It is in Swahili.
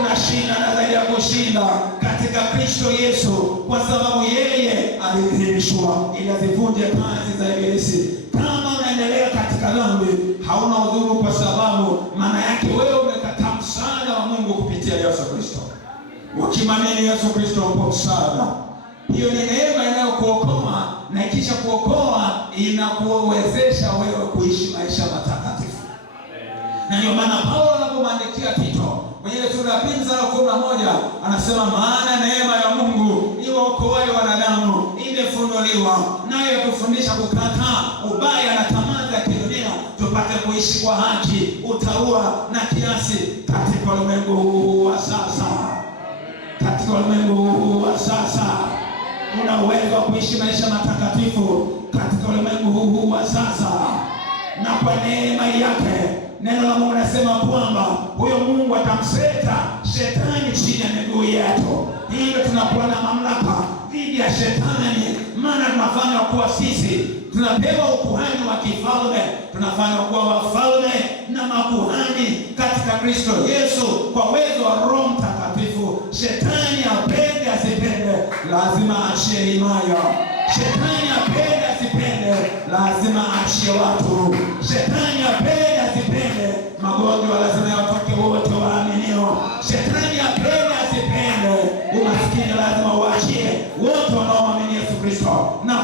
tunashinda na zaidi ya kushinda katika Kristo Yesu, kwa sababu yeye alidhihirishwa ili azivunje kazi za ibilisi. Kama unaendelea katika dhambi, hauna udhuru, kwa sababu maana yake wewe umekataa msaada wa Mungu kupitia Yesu Kristo. Ukimwamini Yesu Kristo upo msaada. Hiyo ni neema inayokuokoa, na ikisha kuokoa inakuwezesha wewe kuishi maisha matakatifu. Na ndio maana Paulo anapomwandikia Tito kwenye sura ya 2:11 anasema, maana neema ya Mungu iwaokoayo wanadamu imefunuliwa, nayo yatufundisha kukataa ubaya na tamaa za kidunia, tupate kuishi kwa haki, utauwa na kiasi katika ulimwengu huu wa sasa. Katika ulimwengu huu wa sasa una uwezo wa kuishi maisha matakatifu katika ulimwengu huu wa sasa, na kwa neema yake neno la Mungu nasema kwamba huyo Mungu atamseta shetani chini ya miguu yetu. Hivyo tunakuwa na mamlaka dhidi ya shetani, maana tunafanywa kuwa sisi tunapewa ukuhani wa kifalme, tunafanywa kuwa wafalme na makuhani katika Kristo Yesu kwa uwezo wa Roho Mtakatifu. Shetani apende asipende, lazima achie himaya. Shetani apende asipende, lazima achie watu. Shetani apende asipende, magonjwa lazima yatoke wote waaminio. Shetani apende asipende, umaskini lazima uachie wote wanaoamini Yesu Kristo na